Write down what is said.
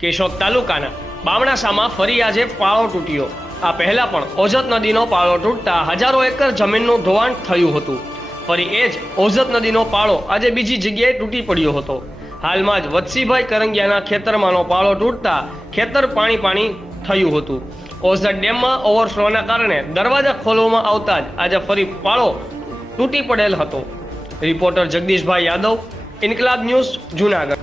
કેશોદ તાલુકાના બામણાસામાં ફરી આજે પાળો તૂટ્યો। આ પહેલા પણ ઓઝત નદીનો પાળો તૂટતા હજારો એકર જમીનનું ધોવાણ થયું હતું। ફરી એ જ ઓઝત નદીનો પાળો આજે બીજી જગ્યાએ તૂટી પડ્યો હતો। હાલમાં જ વત્સીભાઈ કરંગિયાના ખેતરમાંનો પાળો તૂટતા ખેતર પાણી થયું હતું। ઓઝત ડેમમાં ઓવરફ્લોના કારણે દરવાજા ખોલવામાં આવતા જ આજે ફરી પાળો તૂટી પડેલ હતો। રિપોર્ટર જગદીશભાઈ યાદવ, ઇન્કલાબ ન્યૂઝ, જૂનાગઢ।